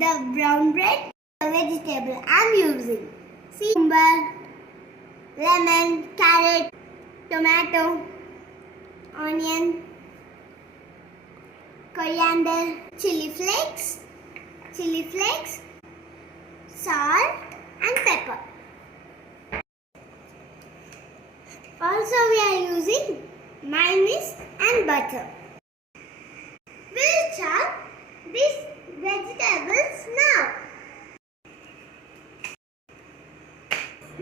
the brown bread, the vegetable I'm using. See, cucumber, lemon, carrot, tomato, onion, coriander, chili flakes, salt and pepper. Also we are using mayonnaise and butter. We'll chop these vegetables now.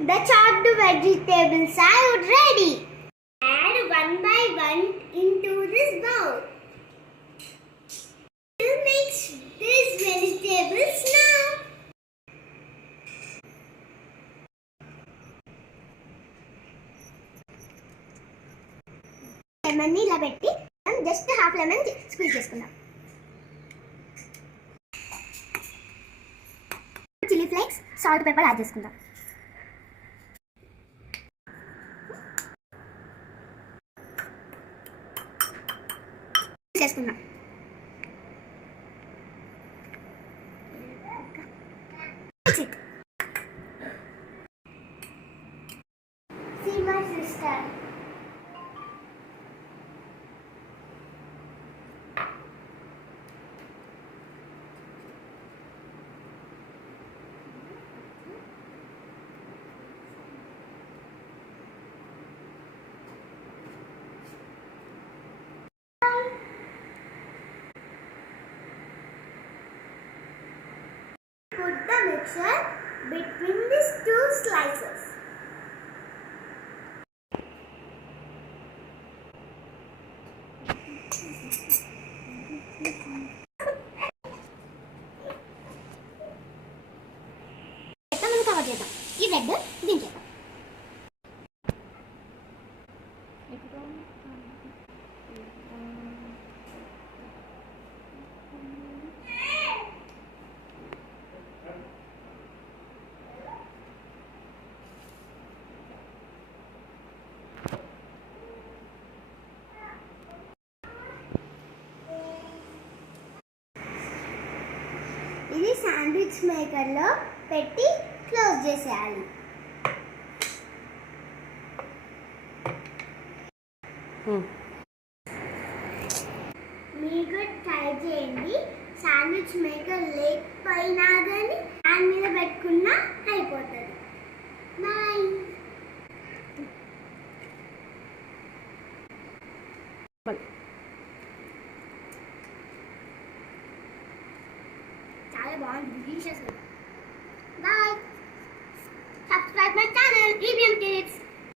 The chopped vegetables are ready. Add one by one into this bowl. We'll mix these vegetables now. Lemon ni ఇలా పెట్టి just half lemon squeeze చేసుకుందాం. Chili flakes, salt, pepper add చేసుకుందాం. చేసుకుందాం. See my sister. Put the mixture between these two slices. మనం కవర్ చేద్దాం. ఈ బ్రెడ్ దించేద్దాం. ఇది శాండ్విచ్ మేకర్లో పెట్టి క్లోజ్ చేసేయాలి. మీరు ట్రై చేయండి. శాండ్విచ్ మేకర్ లేకపోయినా కానీ దాని మీద పెట్టుకున్నా అయిపోతుంది. బాయ్. చాలా బాగుంది, డిలీషియస్.